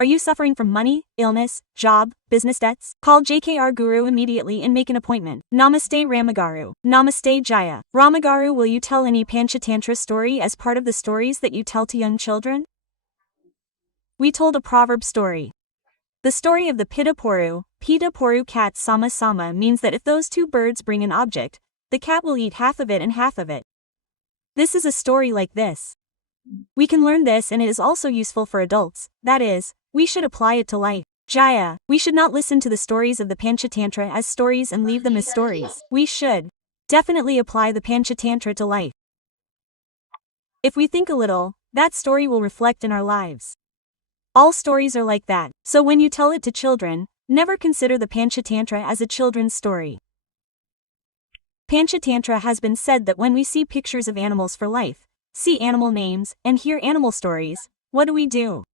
Are you suffering from money, illness, job, business debts? Call JKR Guru immediately and make an appointment. Namaste Ramagaru. Namaste Jaya. Ramagaru, will you tell any Panchatantra story as part of the stories that you tell to young children? We told a proverb story. The story of the Pita Poru cat Sama Sama means that if those two birds bring an object, the cat will eat half of it and half of it. This is a story like this. We can learn this, and it is also useful for adults, that is, we should apply it to life. Jaya, we should not listen to the stories of the Panchatantra as stories and leave them as stories. We should definitely apply the Panchatantra to life. If we think a little, that story will reflect in our lives. All stories are like that, so when you tell it to children, never consider the Panchatantra as a children's story. Panchatantra has been said that when we see pictures of animals for life, see animal names, and hear animal stories, what do?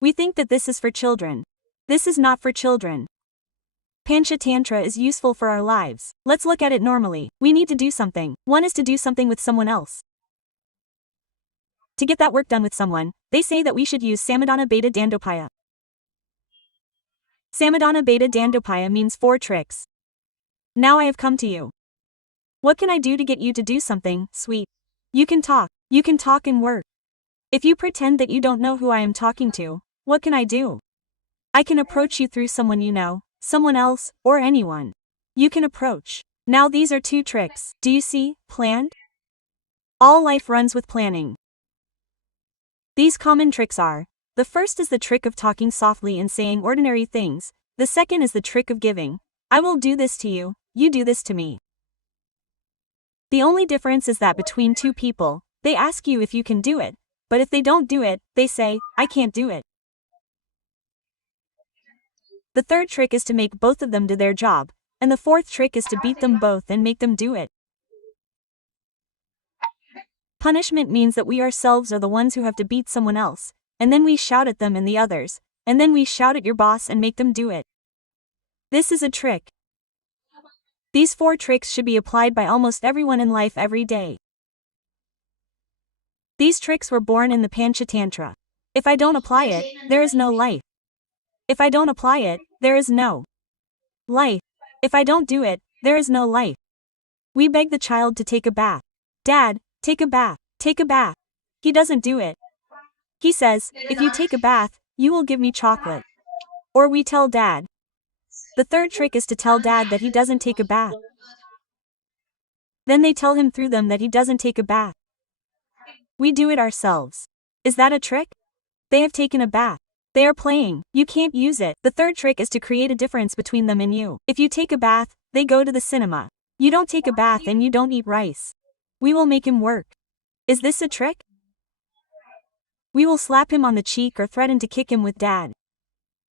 We think that this is for children. This is not for children. Panchatantra is useful for our lives. Let's look at it normally. We need to do something. One is to do something with someone else. To get that work done with someone, they say that we should use Samadhana Beta Dandopaya. Samadhana Beta Dandopaya means 4 tricks. Now I have come to you. What can I do to get you to do something, sweet? You can talk and work. If you pretend that you don't know who I am talking to, what can I do? I can approach you through someone you know, someone else, or anyone. You can approach. Now these are 2 tricks. Do you see? Planned? All life runs with planning. These common tricks are: the first is the trick of talking softly and saying ordinary things. The second is the trick of giving. I will do this to you, you do this to me. The only difference is that between 2 people, they ask you if you can do it, but if they don't do it, they say, I can't do it. The third trick is to make both of them do their job, and the fourth trick is to beat them both and make them do it. Punishment means that we ourselves are the ones who have to beat someone else, and then we shout at them and the others, and then we shout at your boss and make them do it. This is a trick. These 4 tricks should be applied by almost everyone in life every day. These tricks were born in the Panchatantra. If I don't apply it, there is no life. If I don't apply it, there is no life. If I don't do it, there is no life. We beg the child to take a bath. Dad, take a bath. Take a bath. He doesn't do it. He says, if you take a bath, you will give me chocolate. Or we tell Dad. The third trick is to tell Dad that he doesn't take a bath. Then they tell him through them that he doesn't take a bath. We do it ourselves. Is that a trick? They have taken a bath. They are playing. You can't use it. The third trick is to create a difference between them and you. If you take a bath, they go to the cinema. You don't take a bath and you don't eat rice. We will make him work. Is this a trick? We will slap him on the cheek or threaten to kick him with Dad.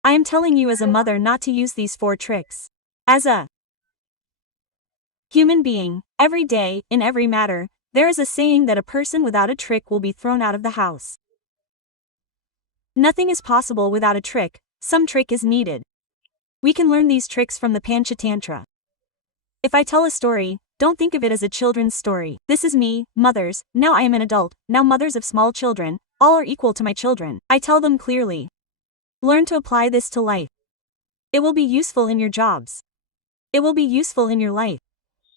I am telling you as a mother not to use these 4 tricks. As a human being, every day, in every matter, there is a saying that a person without a trick will be thrown out of the house. Nothing is possible without a trick, some trick is needed. We can learn these tricks from the Panchatantra. If I tell a story, don't think of it as a children's story. This is me, mothers, now I am an adult, now mothers of small children, all are equal to my children. I tell them clearly. Learn to apply this to life. It will be useful in your jobs. It will be useful in your life.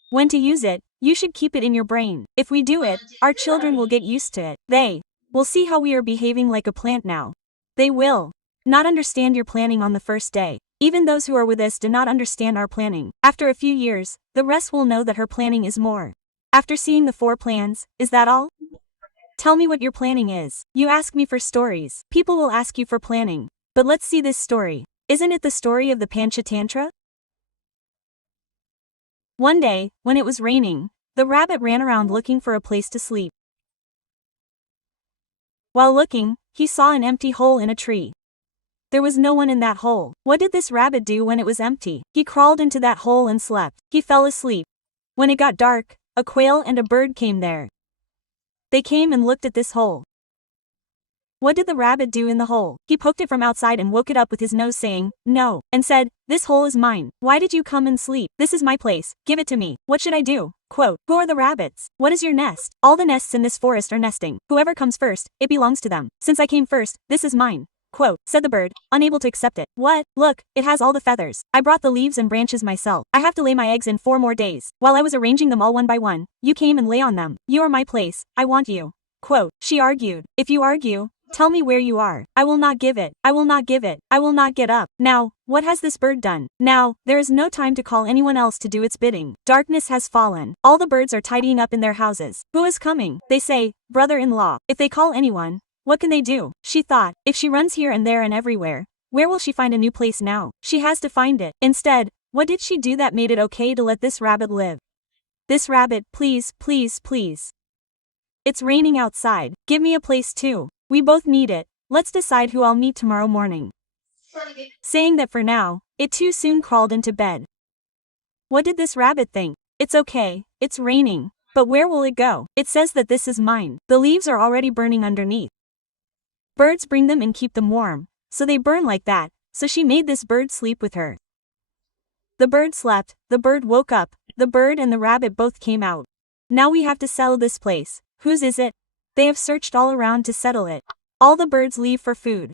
When to use it, you should keep it in your brain. If we do it, our children will get used to it. They will see how we are behaving like a plant now. They will not understand your planning on the first day. Even those who are with us do not understand our planning. After a few years, the rest will know that her planning is more. After seeing the 4 plans, is that all? Tell me what your planning is. You ask me for stories. People will ask you for planning. But let's see this story. Isn't it the story of the Panchatantra? One day, when it was raining, the rabbit ran around looking for a place to sleep. While looking, he saw an empty hole in a tree. There was no one in that hole. What did this rabbit do when it was empty? He crawled into that hole and slept. He fell asleep. When it got dark, a quail and a bird came there. They came and looked at this hole. What did the rabbit do in the hole? He poked it from outside and woke it up with his nose saying, "No," and said, "This hole is mine. Why did you come and sleep? This is my place. Give it to me. What should I do?" Quote, "Who are the rabbits? What is your nest? All the nests in this forest are nesting. Whoever comes first, it belongs to them. Since I came first, this is mine." Quote, said the bird, unable to accept it. "What? Look, it has all the feathers. I brought the leaves and branches myself. I have to lay my eggs in 4 more days. While I was arranging them all one by one, you came and lay on them. You are my place. I want you." Quote, she argued, "If you argue, tell me where you are. I will not give it. I will not give it. I will not get up." Now, what has this bird done? Now, there is no time to call anyone else to do its bidding. Darkness has fallen. All the birds are tidying up in their houses. Who is coming? They say, brother-in-law. If they call anyone, what can they do? She thought, if she runs here and there and everywhere, where will she find a new place now? She has to find it. Instead, what did she do that made it okay to let this rabbit live? "This rabbit, please, please, please. It's raining outside. Give me a place too. We both need it. Let's decide who I'll meet tomorrow morning." Saying that for now, it too soon crawled into bed. What did this rabbit think? It's okay, it's raining, but where will it go? It says that this is mine. The leaves are already burning underneath. Birds bring them and keep them warm, so they burn like that, so she made this bird sleep with her. The bird slept, the bird woke up, the bird and the rabbit both came out. "Now we have to settle this place. Whose is it?" They have searched all around to settle it. All the birds leave for food.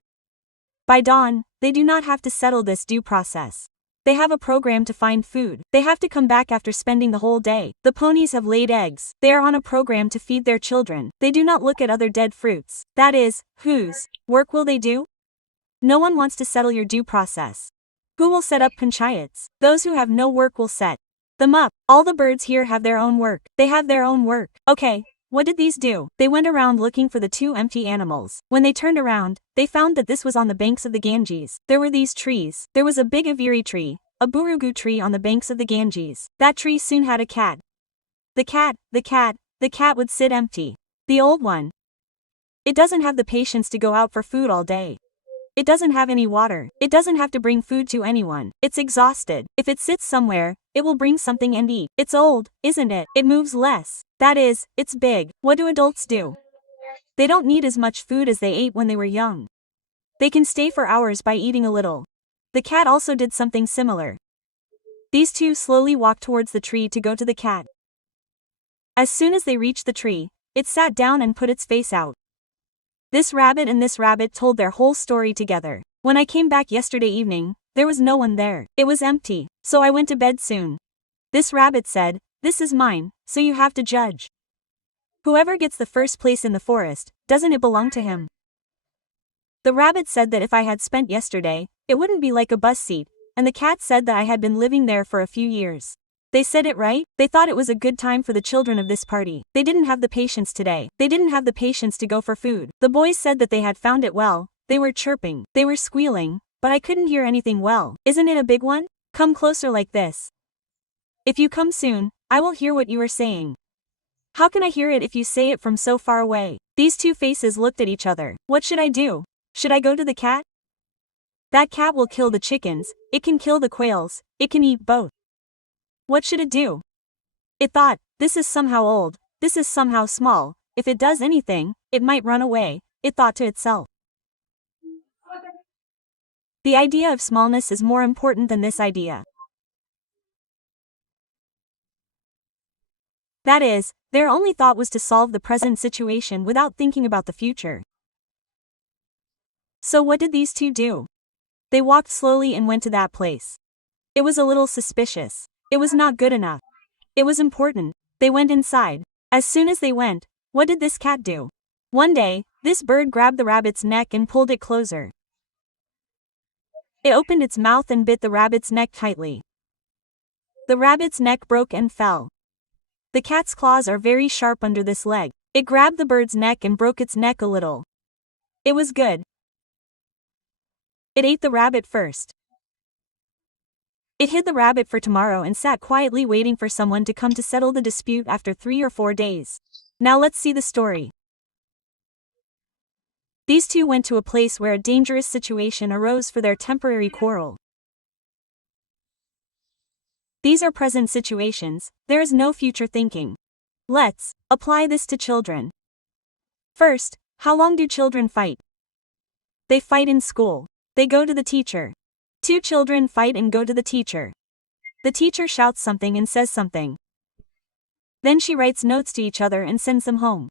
By dawn, they do not have to settle this due process. They have a program to find food. They have to come back after spending the whole day. The ponies have laid eggs. They are on a program to feed their children. They do not look at other dead fruits. That is, whose work will they do? No one wants to settle your due process. Who will set up panchayats? Those who have no work will set them up. All the birds here have their own work. They have their own work. Okay. What did these do? They went around looking for the 2 empty animals. When they turned around, they found that this was on the banks of the Ganges. There were these trees. There was a big aviri tree, a burugu tree on the banks of the Ganges. That tree soon had a cat. The cat would sit empty. The old one. It doesn't have the patience to go out for food all day. It doesn't have any water. It doesn't have to bring food to anyone. It's exhausted. If it sits somewhere, it will bring something and eat. It's old, isn't it? It moves less. That is, it's big. What do adults do? They don't need as much food as they ate when they were young. They can stay for hours by eating a little. The cat also did something similar. These 2 slowly walked towards the tree to go to the cat. As soon as they reached the tree, it sat down and put its face out. This rabbit and this rabbit told their whole story together. "When I came back yesterday evening, there was no one there. It was empty, so I went to bed soon." This rabbit said, "This is mine, so you have to judge. Whoever gets the first place in the forest, doesn't it belong to him?" The rabbit said that if I had spent yesterday, it wouldn't be like a bus seat, and the cat said that I had been living there for a few years. They said it right. They thought it was a good time for the children of this party. They didn't have the patience today. They didn't have the patience to go for food. The boys said that they had found it well. They were chirping. They were squealing, but I couldn't hear anything well. "Isn't it a big one? Come closer like this. If you come soon, I will hear what you are saying." "How can I hear it if you say it from so far away?" These 2 faces looked at each other. What should I do? Should I go to the cat? That cat will kill the chickens. It can kill the quails. It can eat both. What should it do? It thought, this is somehow old, this is somehow small, if it does anything, it might run away, it thought to itself. The idea of smallness is more important than this idea. That is, their only thought was to solve the present situation without thinking about the future. So what did these 2 do? They walked slowly and went to that place. It was a little suspicious. It was not good enough. It was important. They went inside. As soon as they went, what did this cat do? One day, this bird grabbed the rabbit's neck and pulled it closer. It opened its mouth and bit the rabbit's neck tightly. The rabbit's neck broke and fell. The cat's claws are very sharp under this leg. It grabbed the bird's neck and broke its neck a little. It was good. It ate the rabbit first. It hid the rabbit for tomorrow and sat quietly waiting for someone to come to settle the dispute after 3 or 4 days. Now let's see the story. These 2 went to a place where a dangerous situation arose for their temporary quarrel. These are present situations, there is no future thinking. Let's apply this to children. First, how long do children fight? They fight in school. They go to the teacher. Two children fight and go to the teacher. The teacher shouts something and says something. Then she writes notes to each other and sends them home.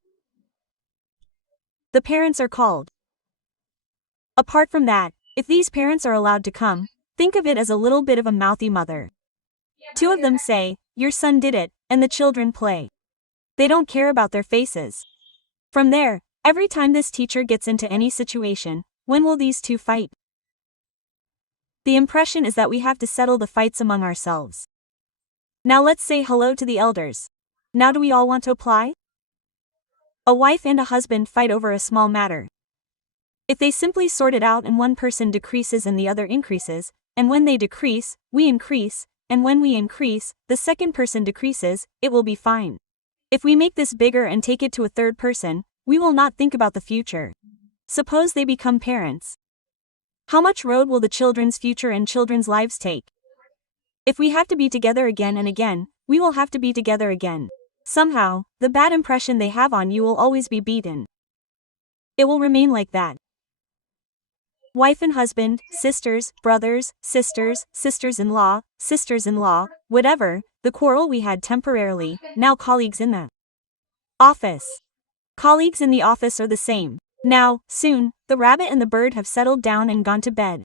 The parents are called. Apart from that, if these parents are allowed to come, think of it as a little bit of a mouthy mother. Two of them say, "Your son did it," and the children play. They don't care about their faces. From there, every time this teacher gets into any situation, when will these two fight? The impression is that we have to settle the fights among ourselves. Now let's say hello to the elders. Now do we all want to apply? A wife and a husband fight over a small matter. If they simply sort it out and one person decreases and the other increases, and when they decrease, we increase, and when we increase, the second person decreases, it will be fine. If we make this bigger and take it to a third person, we will not think about the future. Suppose they become parents. How much road will the children's future and children's lives take? If we have to be together again and again, we will have to be together again. Somehow, the bad impression they have on you will always be beaten. It will remain like that. Wife and husband, sisters, brothers, sisters, sisters-in-law, whatever, the quarrel we had temporarily, now colleagues in the office. Colleagues in the office are the same. Now, soon, the rabbit and the bird have settled down and gone to bed.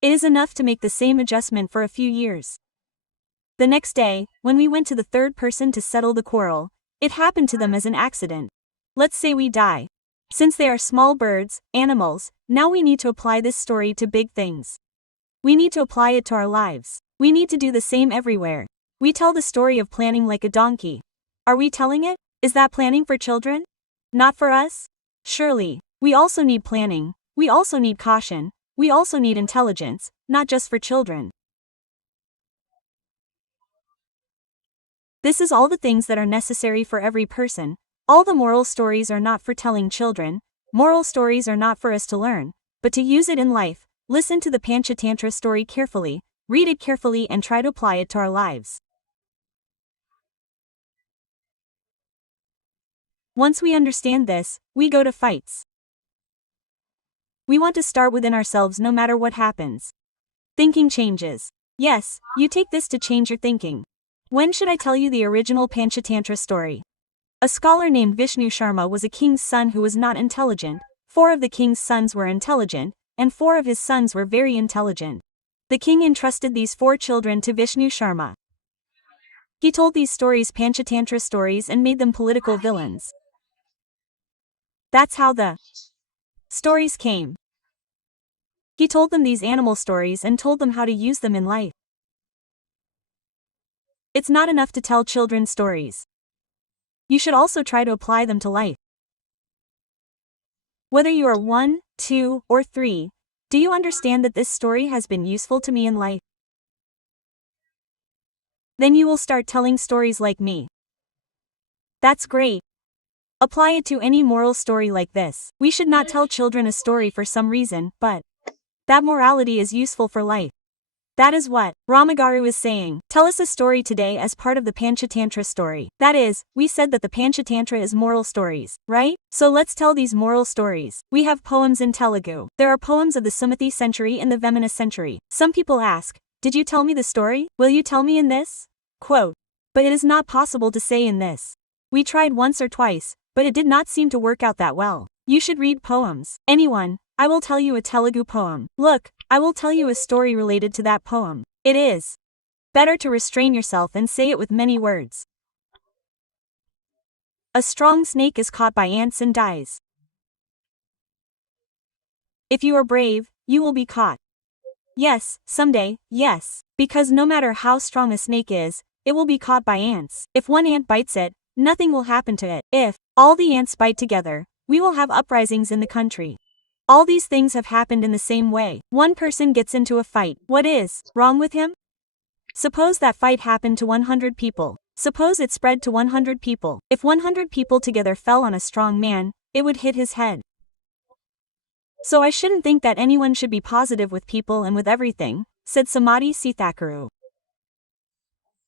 It is enough to make the same adjustment for a few years. The next day, when we went to the third person to settle the quarrel, it happened to them as an accident. Let's say we die. Since they are small birds, animals, now we need to apply this story to big things. We need to apply it to our lives. We need to do the same everywhere. We tell the story of planning like a donkey. Are we telling it? Is that planning for children? Not for us? Surely. We also need planning. We also need caution. We also need intelligence, not just for children. This is all the things that are necessary for every person. All the moral stories are not for telling children. Moral stories are not for us to learn, but to use it in life. Listen to the Panchatantra story carefully, read it carefully and try to apply it to our lives. Once we understand this, we go to fights. We want to start within ourselves no matter what happens. Thinking changes. Yes, you take this to change your thinking. When should I tell you the original Panchatantra story? A scholar named Vishnu Sharma was a king's son who was not intelligent. 4 of the king's sons were intelligent, and 4 of his sons were very intelligent. The king entrusted these 4 children to Vishnu Sharma. He told these stories Panchatantra stories and made them political villains. That's how the stories came. He told them these animal stories and told them how to use them in life. It's not enough to tell children stories. You should also try to apply them to life. Whether you are 1, 2, or 3, do you understand that this story has been useful to me in life? Then you will start telling stories like me. That's great. Apply it to any moral story like this. We should not tell children a story for some reason, but that morality is useful for life. That is what Ramaa is saying. Tell us a story today as part of the Panchatantra story. That is, we said that the Panchatantra is moral stories, right? So let's tell these moral stories. We have poems in Telugu. There are poems of the Sumantv century and the Vemana century. Some people ask, did you tell me the story? Will you tell me in this? Quote. But it is not possible to say in this. We tried once or twice, but it did not seem to work out that well. You should read poems. Anyone. I will tell you a Telugu poem. Look, I will tell you a story related to that poem. It is better to restrain yourself and say it with many words. A strong snake is caught by ants and dies. If you are brave, you will be caught. Yes, someday, yes. Because no matter how strong a snake is, it will be caught by ants. If one ant bites it, nothing will happen to it. If all the ants bite together, we will have uprisings in the country. All these things have happened in the same way. One person gets into a fight. What is wrong with him? Suppose that fight happened to 100 people. Suppose it spread to 100 people. If 100 people together fell on a strong man, it would hit his head. So I shouldn't think that anyone should be positive with people and with everything, said Samadhi Sithakaru.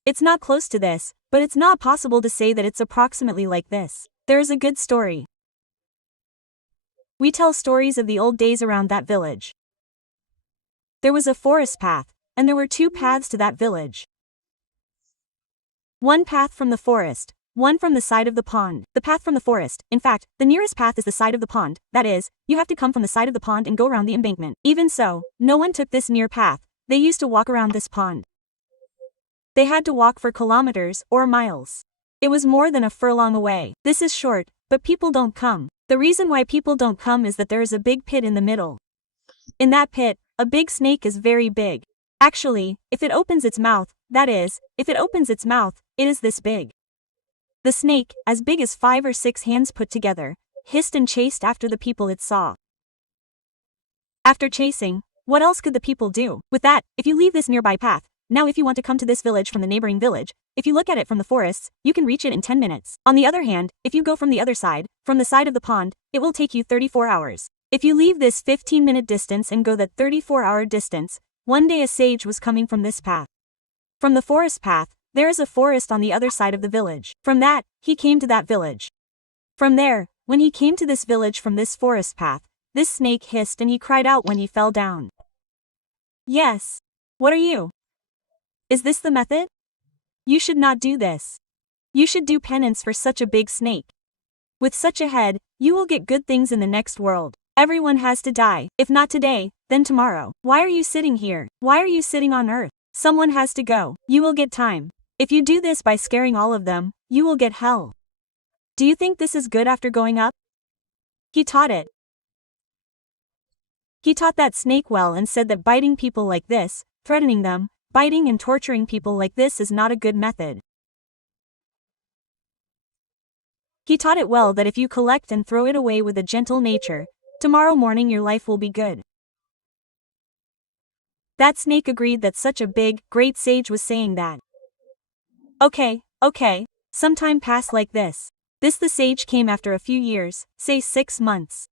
It's not close to this, but it's not possible to say that it's approximately like this. There is a good story. We tell stories of the old days around that village. There was a forest path, and there were two paths to that village. One path from the forest, one from the side of the pond. The path from the forest, in fact, the nearest path is the side of the pond, that is, you have to come from the side of the pond and go around the embankment. Even so, no one took this near path, they used to walk around this pond. They had to walk for kilometers or miles. It was more than a furlong away. This is short, but people don't come. The reason why people don't come is that there is a big pit in the middle. In that pit, a big snake is very big. Actually, if it opens its mouth, that is, if it opens its mouth, it is this big. The snake, as big as 5 or 6 hands put together, hissed and chased after the people it saw. After chasing, what else could the people do? With that, if you leave this nearby path, now if you want to come to this village from the neighboring village, if you look at it from the forests, you can reach it in 10 minutes. On the other hand, if you go from the other side, from the side of the pond, it will take you 34 hours. If you leave this 15-minute distance and go that 34-hour distance, one day a sage was coming from this path. From the forest path, there is a forest on the other side of the village. From that, he came to that village. From there, when he came to this village from this forest path, this snake hissed and he cried out when he fell down. Yes. What are you? Is this the method? You should not do this. You should do penance for such a big snake. With such a head, you will get good things in the next world. Everyone has to die. If not today, then tomorrow. Why are you sitting here? Why are you sitting on earth? Someone has to go. You will get time. If you do this by scaring all of them, you will get hell. Do you think this is good after going up? He taught it. He taught that snake well and said that biting people like this, threatening them, biting and torturing people like this is not a good method. He taught it well that if you collect and throw it away with a gentle nature, tomorrow morning your life will be good. That snake agreed that such a big, great sage was saying that. Okay. Some time passed like this. The sage came after a few years, say 6 months.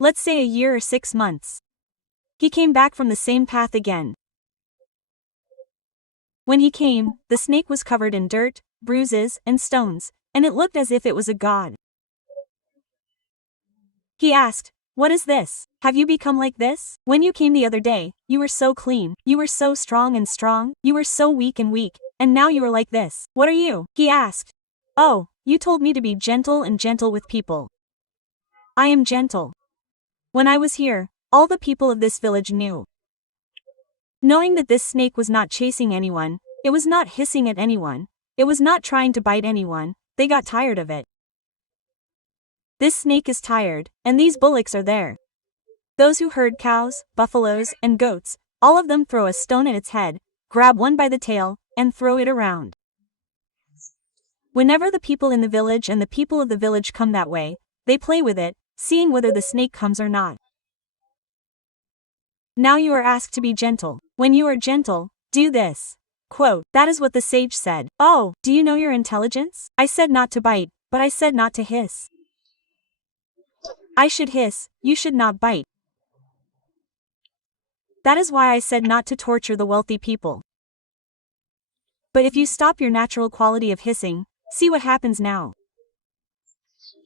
Let's say a year or 6 months. He came back from the same path again. When he came, the snake was covered in dirt, bruises, and stones, and it looked as if it was a god. He asked, "What is this? Have you become like this? When you came the other day, you were so clean, you were so strong, you were so weak, and now you are like this. What are you?" He asked. "Oh, you told me to be gentle and gentle with people. I am gentle. When I was here, all the people of this village knew." Knowing that this snake was not chasing anyone, it was not hissing at anyone, it was not trying to bite anyone, they got tired of it. This snake is tired, and these bullocks are there. Those who herd cows, buffaloes, and goats, all of them throw a stone at its head, grab one by the tail, and throw it around. Whenever the people in the village and the people of the village come that way, they play with it, seeing whether the snake comes or not. Now you are asked to be gentle. When you are gentle, do this. Quote, that is what the sage said. Oh, do you know your intelligence? I said not to bite, but I said not to hiss. I should hiss, you should not bite. That is why I said not to torture the wealthy people. But if you stop your natural quality of hissing, see what happens now.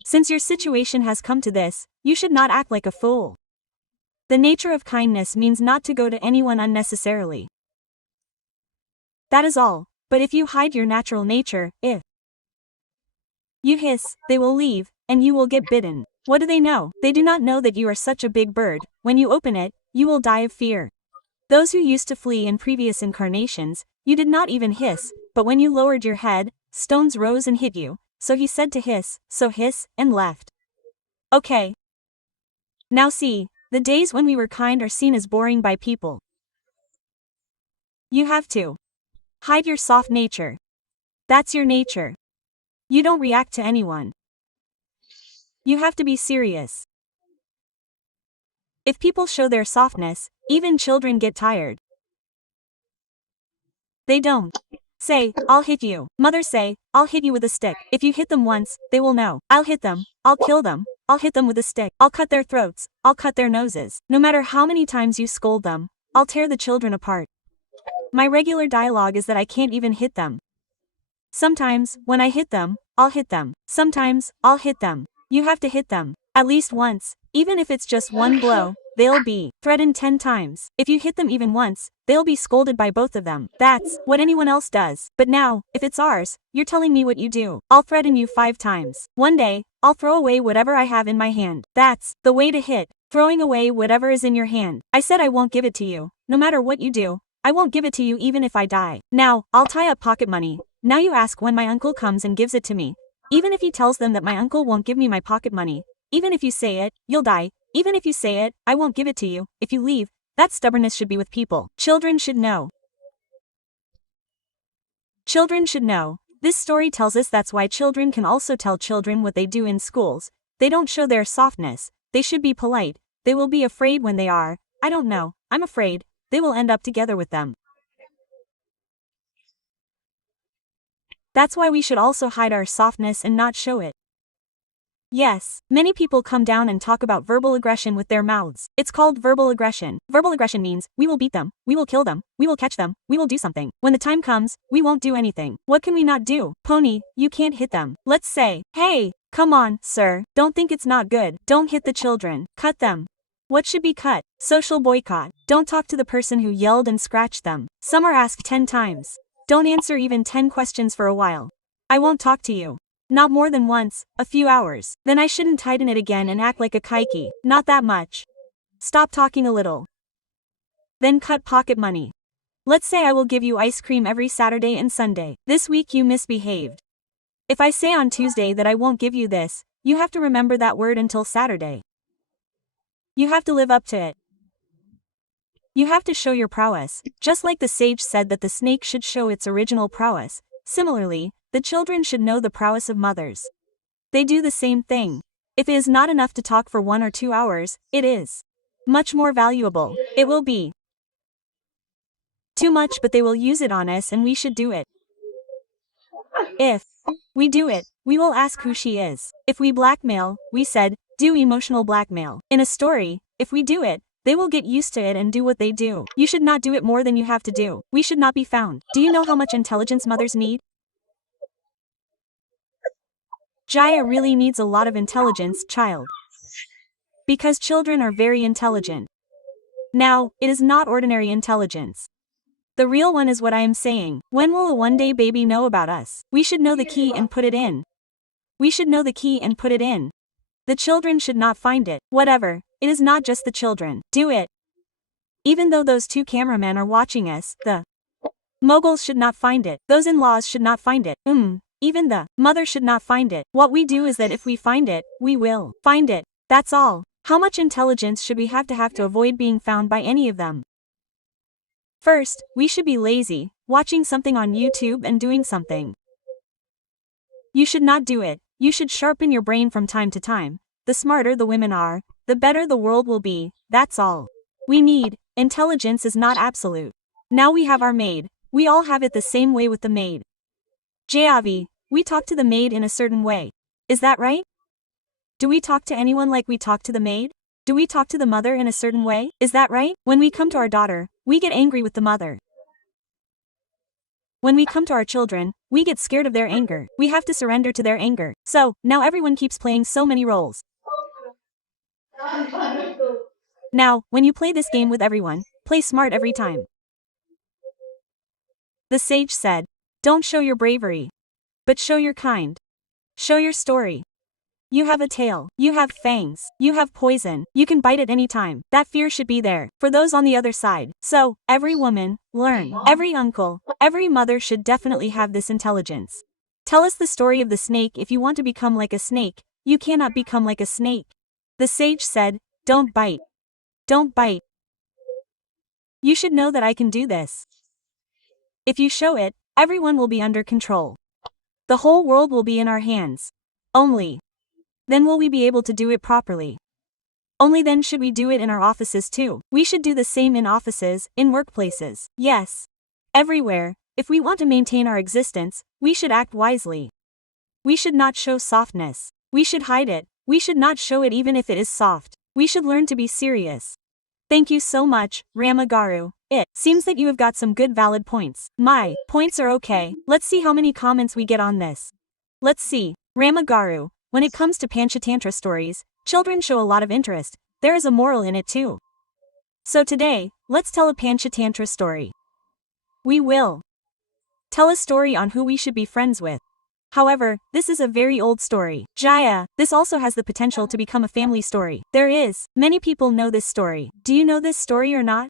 Since your situation has come to this, you should not act like a fool. The nature of kindness means not to go to anyone unnecessarily. That is all, but if you hide your natural nature, if you hiss, they will leave, and you will get bitten. What do they know? They do not know that you are such a big bird. When you open it, you will die of fear. Those who used to flee in previous incarnations, you did not even hiss, but when you lowered your head, stones rose and hit you, so he said to hiss, so hiss, and left. Okay. Now see, the days when we were kind are seen as boring by people. You have to hide your soft nature. That's your nature. You don't react to anyone. You have to be serious. If people show their softness, even children get tired. They don't say, I'll hit you. Mothers say, I'll hit you with a stick. If you hit them once, they will know. I'll hit them. I'll kill them. I'll hit them with a stick. I'll cut their throats. I'll cut their noses. No matter how many times you scold them, I'll tear the children apart. My regular dialogue is that I can't even hit them. Sometimes, when I hit them, I'll hit them. Sometimes, I'll hit them. You have to hit them. At least once, Even if it's just one blow, they'll be threatened 10 times. If you hit them even once, they'll be scolded by both of them. That's what anyone else does. But now, if it's ours, you're telling me what you do. I'll threaten you 5 times. One day, I'll throw away whatever I have in my hand. That's the way to hit. Throwing away whatever is in your hand. I said I won't give it to you. No matter what you do, I won't give it to you even if I die. Now, I'll tie up pocket money. Now you ask when my uncle comes and gives it to me. Even if he tells them that my uncle won't give me my pocket money. Even if you say it, you'll die. Even if you say it, I won't give it to you. If you leave, that stubbornness should be with people. Children should know. Children should know. This story tells us that's why children can also tell children what they do in schools. They don't show their softness. They should be polite. They will be afraid when they are. I don't know. I'm afraid. They will end up together with them. That's why we should also hide our softness and not show it. Yes, many people come down and talk about verbal aggression with their mouths. It's called verbal aggression. Verbal aggression means, we will beat them, we will kill them, we will catch them, we will do something. When the time comes, we won't do anything. What can we not do? Pony, you can't hit them. Let's say, hey, come on, sir, don't think it's not good. Don't hit the children. Cut them. What should be cut? Social boycott. Don't talk to the person who yelled and scratched them. Some are asked 10 times. Don't answer even 10 questions for a while. I won't talk to you. Not more than once, a few hours. Then I shouldn't tighten it again and act like a kike. Not that much. Stop talking a little. Then cut pocket money. Let's say I will give you ice cream every Saturday and Sunday. This week you misbehaved. If I say on Tuesday that I won't give you this, you have to remember that word until Saturday. You have to live up to it. You have to show your prowess. Just like the sage said that the snake should show its original prowess. Similarly, the children should know the prowess of mothers. They do the same thing. If it is not enough to talk for 1 or 2 hours, it is much more valuable. It will be too much, but they will use it on us and we should do it. If we do it, we will ask who she is. If we blackmail, we said, do emotional blackmail. In a story, if we do it, they will get used to it and do what they do. You should not do it more than you have to do. We should not be found. Do you know how much intelligence mothers need? Jaya really needs a lot of intelligence, child. Because children are very intelligent. Now, it is not ordinary intelligence. The real one is what I am saying. When will a one-day baby know about us? We should know the key and put it in. We should know the key and put it in. The children should not find it. Whatever, it is not just the children. Do it. Even though those 2 cameramen are watching us, the moguls should not find it. Those in-laws should not find it. Even the mother should not find it. What we do is that if we find it, we will find it. That's all. How much intelligence should we have to avoid being found by any of them? First, we should be lazy, watching something on YouTube and doing something. You should not do it. You should sharpen your brain from time to time. The smarter the women are, the better the world will be. That's all. We need. Intelligence is not absolute. Now we have our maid. We all have it the same way with the maid. Jayavi, we talk to the maid in a certain way. Is that right? Do we talk to anyone like we talk to the maid? Do we talk to the mother in a certain way? Is that right? When we come to our daughter, we get angry with the mother. When we come to our children, we get scared of their anger. We have to surrender to their anger. So, now everyone keeps playing so many roles. Now, when you play this game with everyone, play smart every time. The sage said, don't show your bravery, but show your kind. Show your story. You have a tail. You have fangs. You have poison. You can bite at any time. That fear should be there for those on the other side. So, every woman, learn. Every uncle, every mother should definitely have this intelligence. Tell us the story of the snake if you want to become like a snake. You cannot become like a snake. The sage said, don't bite. Don't bite. You should know that I can do this. If you show it, everyone will be under control. The whole world will be in our hands. Only then will we be able to do it properly. Only then should we do it in our offices too. We should do the same in offices, in workplaces. Yes. Everywhere. If we want to maintain our existence, we should act wisely. We should not show softness. We should hide it. We should not show it even if it is soft. We should learn to be serious. Thank you so much, Ramaa Raavi. It seems that you have got some good valid points. My points are okay. Let's see how many comments we get on this. Let's see. Ramaa Raavi. When it comes to Panchatantra stories, Children show a lot of interest. There is a moral in it too. So today, let's tell a Panchatantra story. We will tell a story on who we should be friends with. However, this is a very old story. Jaya, this also has the potential to become a family story. There is. Many people know this story. Do you know this story or not?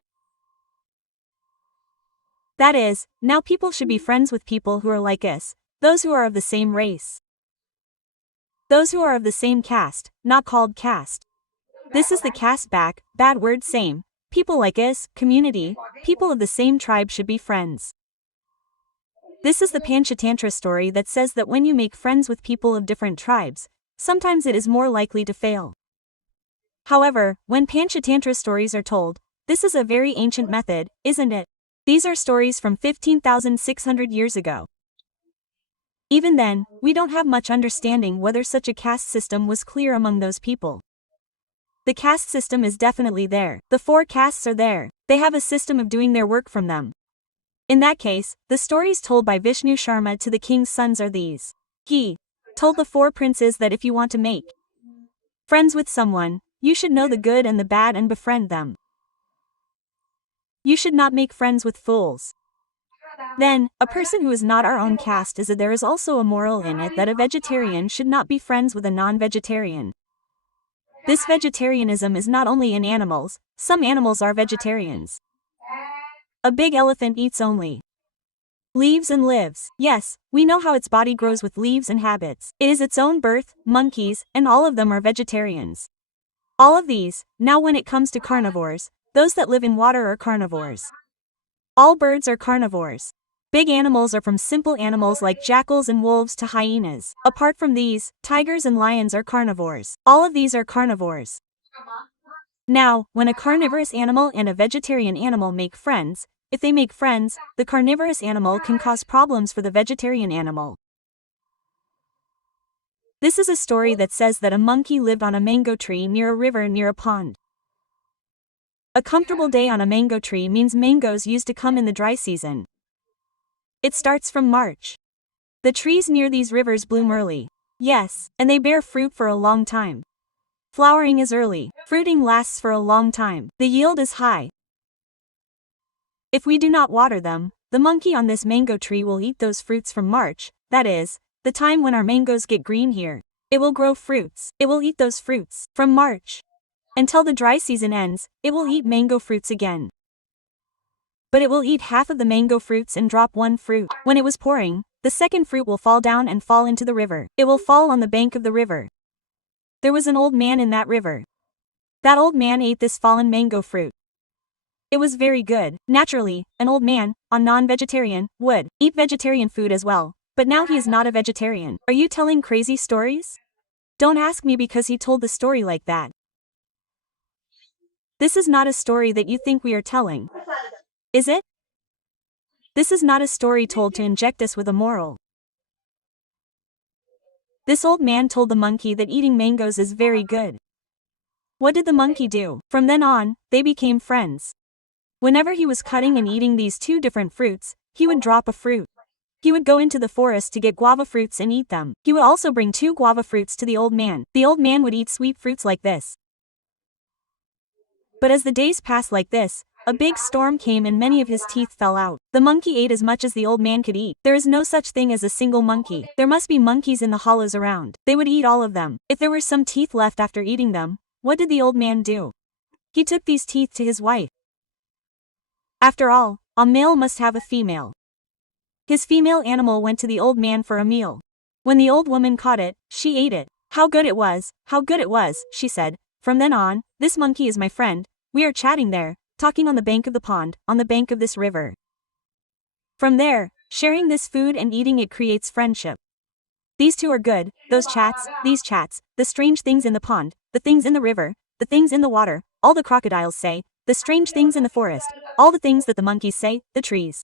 That is, now people should be friends with people who are like us, those who are of the same race. Those who are of the same caste, not called caste. This is the caste back, bad word same. People like us, community, people of the same tribe should be friends. This is the Panchatantra story that says that when you make friends with people of different tribes, sometimes it is more likely to fail. However, when Panchatantra stories are told, this is a very ancient method, isn't it? These are stories from 15,600 years ago. Even then, we don't have much understanding whether such a caste system was clear among those people. The caste system is definitely there. The 4 castes are there. They have a system of doing their work from them. In that case, the stories told by Vishnu Sharma to the king's sons are these. He told the 4 princes that if you want to make friends with someone, you should know the good and the bad and befriend them. You should not make friends with fools. Then, a person who is not our own caste is that there is also a moral in it that a vegetarian should not be friends with a non-vegetarian. This vegetarianism is not only in animals, some animals are vegetarians. A big elephant eats only leaves and lives. Yes, we know how its body grows with leaves and habits. It is its own birth, monkeys, and all of them are vegetarians. All of these, now when it comes to carnivores, those that live in water are carnivores. All birds are carnivores. Big animals are from simple animals like jackals and wolves to hyenas. Apart from these, tigers and lions are carnivores. All of these are carnivores. Now, when a carnivorous animal and a vegetarian animal make friends, if they make friends, the carnivorous animal can cause problems for the vegetarian animal. This is a story that says that a monkey lived on a mango tree near a river near a pond. A comfortable day on a mango tree means mangoes used to come in the dry season. It starts from March. The trees near these rivers bloom early. Yes, and they bear fruit for a long time. Flowering is early. Fruiting lasts for a long time. The yield is high. If we do not water them, the monkey on this mango tree will eat those fruits from March, that is, the time when our mangoes get green here. It will grow fruits. It will eat those fruits from March. Until the dry season ends, it will eat mango fruits again. But it will eat half of the mango fruits and drop one fruit. When it was pouring, the second fruit will fall down and fall into the river. It will fall on the bank of the river. There was an old man in that river. That old man ate this fallen mango fruit. It was very good. Naturally, an old man, a non-vegetarian, would eat vegetarian food as well, but now he is not a vegetarian. Are you telling crazy stories? Don't ask me because he told the story like that. This is not a story that you think we are telling. Is it? This is not a story told to inject us with a moral. This old man told the monkey that eating mangoes is very good. What did the monkey do? From then on, they became friends. Whenever he was cutting and eating these 2 different fruits, he would drop a fruit. He would go into the forest to get guava fruits and eat them. He would also bring 2 guava fruits to the old man. The old man would eat sweet fruits like this. But as the days passed like this, a big storm came and many of his teeth fell out. The monkey ate as much as the old man could eat. There is no such thing as a single monkey. There must be monkeys in the hollows around. They would eat all of them. If there were some teeth left after eating them, what did the old man do? He took these teeth to his wife. After all, a male must have a female. His female animal went to the old man for a meal. When the old woman caught it, she ate it. How good it was, she said. From then on, this monkey is my friend. We are chatting there, talking on the bank of the pond, on the bank of this river. From there, sharing this food and eating it creates friendship. These 2 are good, these chats, the strange things in the pond, the things in the river, the things in the water, all the crocodiles say, the strange things in the forest, all the things that the monkeys say, the trees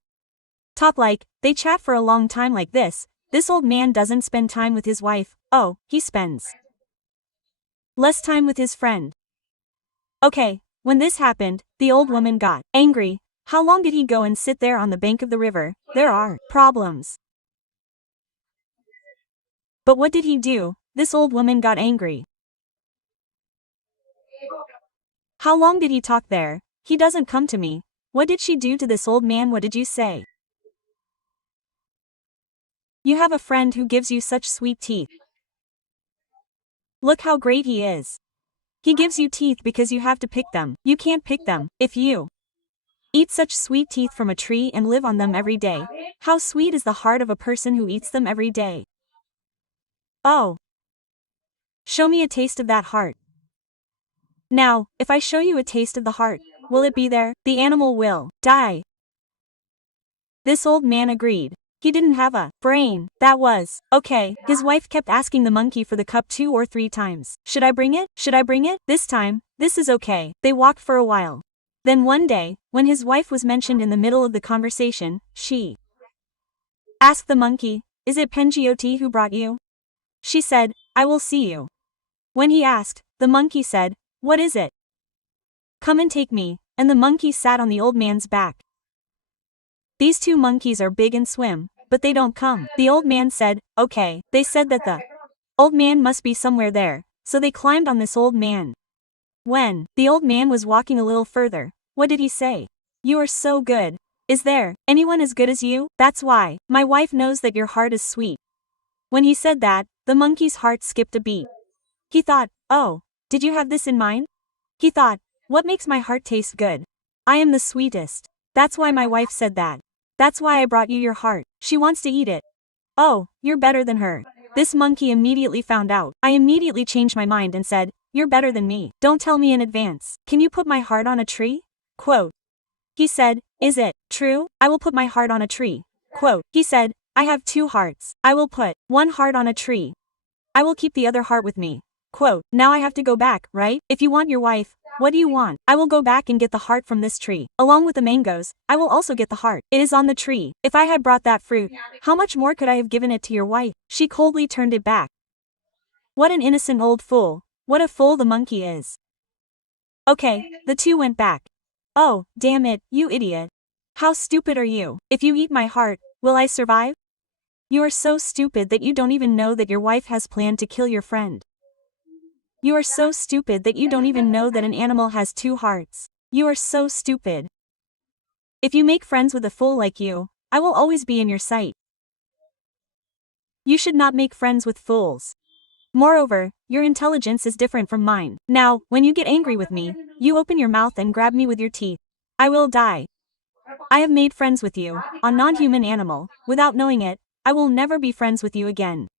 talk like, they chat for a long time like this. This old man doesn't spend time with his wife, oh, he spends less time with his friend. Okay, when this happened, the old woman got angry. How long did he go and sit there on the bank of the river? There are problems. But what did he do? This old woman got angry. How long did he talk there? He doesn't come to me. What did she do to this old man? What did you say? You have a friend who gives you such sweet teeth. Look how great he is. He gives you teeth because you have to pick them. You can't pick them. If you eat such sweet teeth from a tree and live on them every day, how sweet is the heart of a person who eats them every day. Oh. Show me a taste of that heart. Now, if I show you a taste of the heart, will it be there? The animal will die. This old man agreed. He didn't have a brain. That was okay. His wife kept asking the monkey for the cup 2 or 3 times. Should I bring it? Should I bring it? This time, this is okay. They walked for a while. Then one day, when his wife was mentioned in the middle of the conversation, she asked the monkey, "Is it Pengioti who brought you?" She said, "I will see you." When he asked, the monkey said, "What is it?" "Come and take me," and the monkey sat on the old man's back. These 2 monkeys are big and swim, but they don't come. The old man said, "Okay." They said that the old man must be somewhere there, so they climbed on this old man. When the old man was walking a little further, what did he say? "You are so good. Is there anyone as good as you? That's why my wife knows that your heart is sweet." When he said that, the monkey's heart skipped a beat. He thought, "Oh, did you have this in mind?" He thought, "What makes my heart taste good? I am the sweetest. That's why my wife said that. That's why I brought you your heart. She wants to eat it." "Oh, you're better than her." This monkey immediately found out. I immediately changed my mind and said, "You're better than me. Don't tell me in advance. Can you put my heart on a tree?" Quote. He said, "Is it true? I will put my heart on a tree." Quote. He said, "I have 2 hearts. I will put one heart on a tree. I will keep the other heart with me." Quote. "Now I have to go back, right? If you want your wife, what do you want? I will go back and get the heart from this tree. Along with the mangoes, I will also get the heart. It is on the tree. If I had brought that fruit, how much more could I have given it to your wife?" She coldly turned it back. What an innocent old fool. What a fool the monkey is. Okay, the 2 went back. "Oh, damn it, you idiot. How stupid are you? If you eat my heart, will I survive? You are so stupid that you don't even know that your wife has planned to kill your friend. You are so stupid that you don't even know that an animal has 2 hearts. You are so stupid. If you make friends with a fool like you, I will always be in your sight. You should not make friends with fools. Moreover, your intelligence is different from mine. Now, when you get angry with me, you open your mouth and grab me with your teeth. I will die. I have made friends with you, a non-human animal, without knowing it. I will never be friends with you again.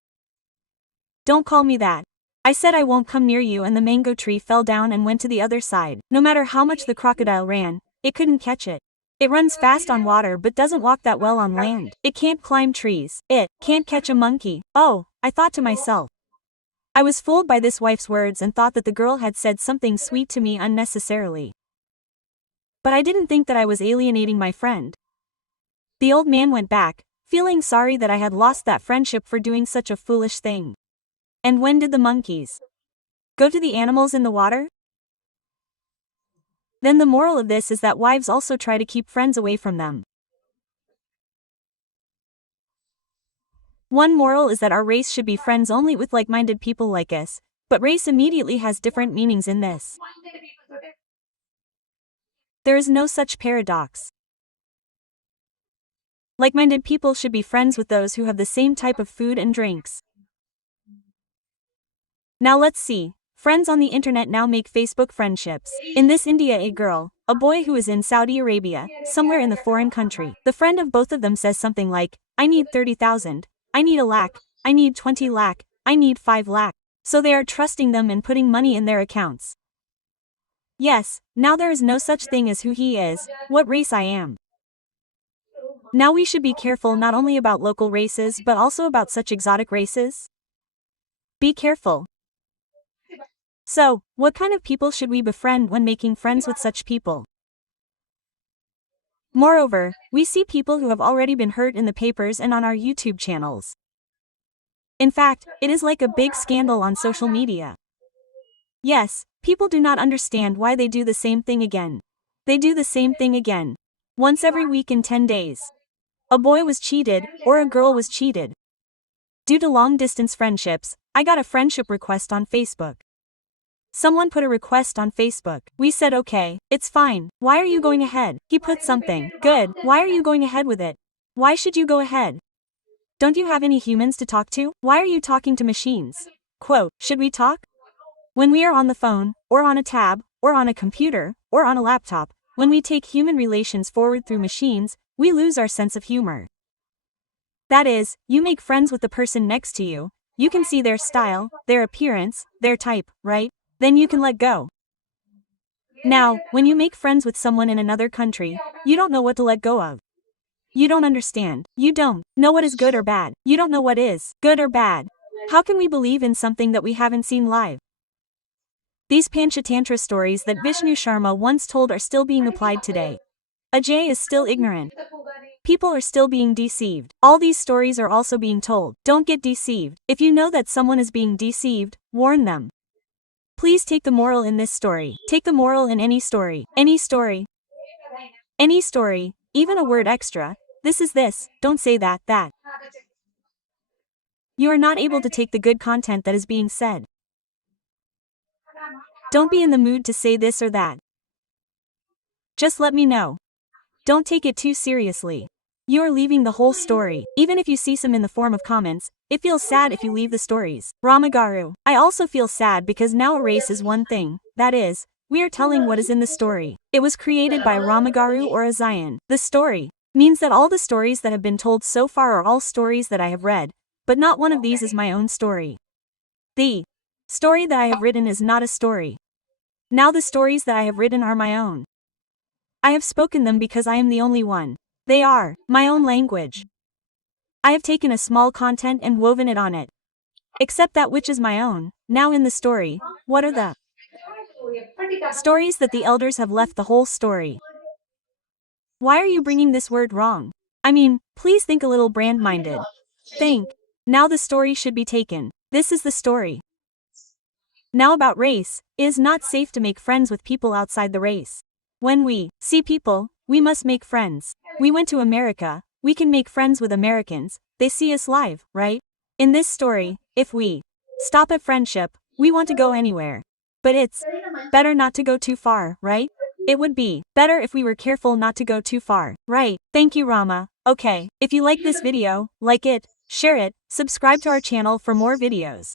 Don't call me that. I said I won't come near you," and the mango tree fell down and went to the other side. No matter how much the crocodile ran, it couldn't catch it. It runs fast on water but doesn't walk that well on land. It can't climb trees. It can't catch a monkey. Oh, I thought to myself. I was fooled by this wife's words and thought that the girl had said something sweet to me unnecessarily. But I didn't think that I was alienating my friend. The old man went back, feeling sorry that I had lost that friendship for doing such a foolish thing. And when did the monkeys go to the animals in the water? Then the moral of this is that wives also try to keep friends away from them. One moral is that our race should be friends only with like-minded people like us, but race immediately has different meanings in this. There is no such paradox. Like-minded people should be friends with those who have the same type of food and drinks. Now let's see. Friends on the internet now make Facebook friendships. In this India, a girl, a boy who is in Saudi Arabia, somewhere in the foreign country. The friend of both of them says something like, "I need 30,000. I need 1 lakh. I need 20 lakh. I need 5 lakh. So they are trusting them and putting money in their accounts. Yes, now there is no such thing as who he is, what race I am. Now we should be careful not only about local races but also about such exotic races. Be careful. So, what kind of people should we befriend when making friends with such people? Moreover, we see people who have already been hurt in the papers and on our YouTube channels. In fact, it is like a big scandal on social media. Yes, people do not understand why they do the same thing again. They do the same thing again. Once every week in 10 days. A boy was cheated, or a girl was cheated. Due to long-distance friendships, I got a friendship request on Facebook. Someone put a request on Facebook. We said okay, it's fine. Why are you going ahead? He put something. Good. Why are you going ahead with it? Why should you go ahead? Don't you have any humans to talk to? Why are you talking to machines? Quote, should we talk? When we are on the phone, or on a tab, or on a computer, or on a laptop, when we take human relations forward through machines, we lose our sense of humor. That is, you make friends with the person next to you, you can see their style, their appearance, their type, right? Then you can let go. Now, when you make friends with someone in another country, you don't know what to let go of. You don't understand. You don't know what is good or bad. You don't know what is good or bad. How can we believe in something that we haven't seen live? These Panchatantra stories that Vishnu Sharma once told are still being applied today. Ajay is still ignorant. People are still being deceived. All these stories are also being told. Don't get deceived. If you know that someone is being deceived, warn them. Please take the moral in this story. Take the moral in any story. Any story. Any story. Even a word extra. This is this. Don't say that, that. You are not able to take the good content that is being said. Don't be in the mood to say this or that. Just let me know. Don't take it too seriously. You are leaving the whole story. Even if you see some in the form of comments, it feels sad if you leave the stories. Ramaa Raavi. I also feel sad because now erase is one thing. That is, we are telling what is in the story. It was created by Ramaa Raavi or a Zion. The story means that all the stories that have been told so far are all stories that I have read, but not one of these is my own story. The story that I have written is not a story. Now the stories that I have written are my own. I have spoken them because I am the only one. They are my own language. I have taken a small content and woven it on it. Except that which is my own. Now in the story, what are the stories that the elders have left the whole story? Why are you bringing this word wrong? I mean, please think a little brand-minded. Think. Now the story should be taken. This is the story. Now about race, it is not safe to make friends with people outside the race. When we see people, we must make friends. We went to America, we can make friends with Americans, they see us live, right? In this story, if we stop at friendship, we want to go anywhere. But it's better not to go too far, right? It would be better if we were careful not to go too far, right? Thank you, Rama. Okay, if you like this video, like it, share it, subscribe to our channel for more videos.